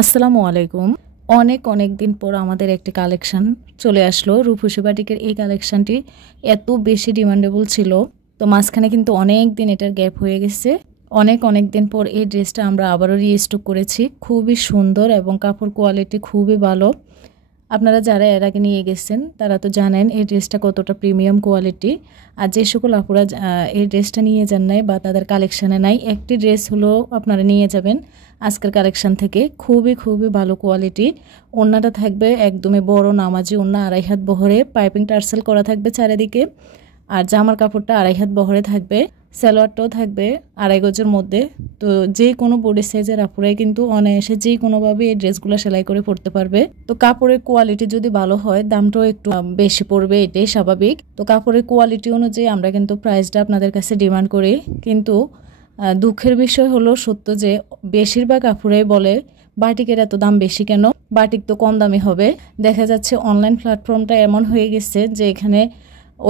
আসসালামু আলাইকুম। অনেক অনেক দিন পর আমাদের একটি কালেকশন চলে আসলো। রূপসী বাটিকের এই কালেকশনটি এত বেশি ডিমান্ডেবল ছিল, তো মাঝখানে কিন্তু অনেক দিন এটার গ্যাপ হয়ে গেছে। অনেক অনেক দিন পর এই ড্রেসটা আমরা আবারও রিস্টক করেছি। খুবই সুন্দর এবং কাপড় কোয়ালিটি খুবই ভালো। আপনারা যারা এর আগে নিয়ে গেছেন তারা তো জানেন এই ড্রেসটা কতটা প্রিমিয়াম কোয়ালিটি। আর যে সকল আপুরা এই ড্রেসটা নিয়ে যান নাই বা তাদের কালেকশানে নাই, একটি ড্রেস হলো আপনারা নিয়ে যাবেন আজকের কালেকশান থেকে। খুবই খুবই ভালো কোয়ালিটি। ওড়নাটা থাকবে একদমই বড় নামাজি ওড়না, 2.5 হাত বহরে, পাইপিং টার্সেল করা থাকবে চারিদিকে। আর জামার কাপড়টা 2.5 হাত বহরে থাকবে। সালোয়ারটাও থাকবে 2.5 গজের মধ্যে। তো যে কোনো বডি সাইজের আপুরাই কিন্তু অনায়াসে যে কোনোভাবে এই ড্রেসগুলো সেলাই করে পরতে পারবে। তো কাপড়ের কোয়ালিটি যদি ভালো হয় দামটাও একটু বেশি পড়বে, এটাই স্বাভাবিক। তো কাপড়ের কোয়ালিটি অনুযায়ী আমরা কিন্তু প্রাইসটা আপনাদের কাছে ডিমান্ড করি। কিন্তু দুঃখের বিষয় হলো সত্য যে বেশিরভাগ আপুরাই বলে বাটিকের এত দাম বেশি কেন, বাটিক তো কম দামি হবে। দেখা যাচ্ছে অনলাইন প্ল্যাটফর্মটা এমন হয়ে গেছে যে এখানে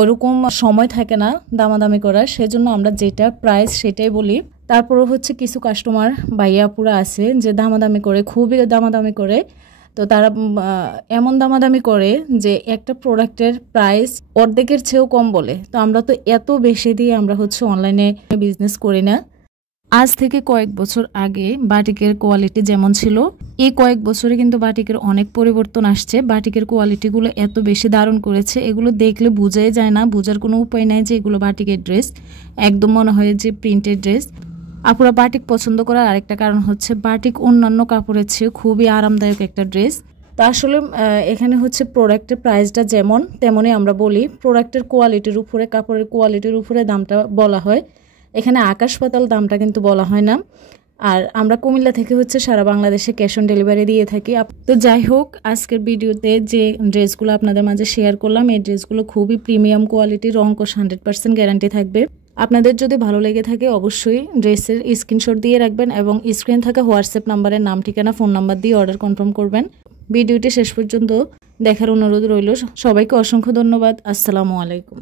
ওরকম সময় থাকে না দামাদামি করার, সেজন্য আমরা যেটা প্রাইস সেটাই বলি। তারপরে হচ্ছে কিছু কাস্টমার ভাইয়া পুরা আছে যে দামাদামি করে, খুবই দামাদামি করে। তো তারা এমন দামাদামি করে যে একটা প্রোডাক্টের প্রাইস অর্ধেকের চেয়েও কম বলে। তো আমরা তো এত বেশি দিয়ে আমরা হচ্ছে অনলাইনে বিজনেস করি না। আজ থেকে কয়েক বছর আগে বাটিকের কোয়ালিটি যেমন ছিল, এই কয়েক বছরে কিন্তু বাটিকের অনেক পরিবর্তন আসছে। বাটিকের কোয়ালিটিগুলো এত বেশি দারুণ করেছে, এগুলো দেখলে বোঝাই যায় না, বোঝার কোনো উপায় নাই যে এগুলো বাটিকের ড্রেস। একদম মনে হয় যে প্রিন্টেড ড্রেস। আপুরা বাটিক পছন্দ করার আরেকটা কারণ হচ্ছে বাটিক অন্যান্য কাপড়ের চেয়ে খুবই আরামদায়ক একটা ড্রেস। তো আসলে এখানে হচ্ছে প্রোডাক্টের প্রাইসটা যেমন তেমনই আমরা বলি, প্রোডাক্টের কোয়ালিটির উপরে, কাপড়ের কোয়ালিটির উপরে দামটা বলা হয়। এখানে আকাশ পাতাল দামটা কিন্তু বলা হয় না। আর আমরা কুমিল্লা থেকে হচ্ছে সারা বাংলাদেশে ক্যাশ অন ডেলিভারি দিয়ে থাকি। তো যাই হোক, আজকের ভিডিওতে যে ড্রেসগুলো আপনাদের মাঝে শেয়ার করলাম, এই ড্রেসগুলো খুবই প্রিমিয়াম কোয়ালিটি, রংকশ 100% গ্যারান্টি থাকবে। আপনাদের যদি ভালো লেগে থাকে অবশ্যই ড্রেসের স্ক্রিনশট দিয়ে রাখবেন এবং স্ক্রিন থাকা হোয়াটসঅ্যাপ নাম্বারের নাম, ঠিকানা, ফোন নাম্বার দিয়ে অর্ডার কনফার্ম করবেন। ভিডিওটি শেষ পর্যন্ত দেখার অনুরোধ রইল। সবাইকে অসংখ্য ধন্যবাদ। আসসালামু আলাইকুম।